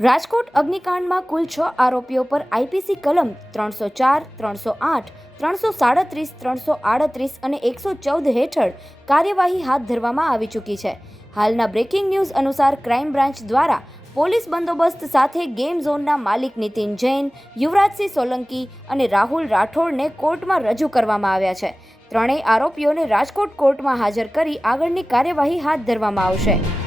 રાજકોટ અગ્નિકાંડમાં કુલ છ આરોપીઓ પર આઈપીસી કલમ ત્રણસો ચાર, ત્રણસો આઠ, ત્રણસો સાડત્રીસ, ત્રણસો આડત્રીસ અને એકસો ચૌદ હેઠળ કાર્યવાહી હાથ ધરવામાં આવી ચૂકી છે. હાલના બ્રેકિંગ ન્યૂઝ અનુસાર ક્રાઇમ બ્રાન્ચ દ્વારા પોલીસ બંદોબસ્ત સાથે ગેમ ઝોનના માલિક નીતિન જૈન, યુવરાજસિંહ સોલંકી અને રાહુલ રાઠોડને કોર્ટમાં રજૂ કરવામાં આવ્યા છે. ત્રણેય આરોપીઓને રાજકોટ કોર્ટમાં હાજર કરી આગળની કાર્યવાહી હાથ ધરવામાં આવશે.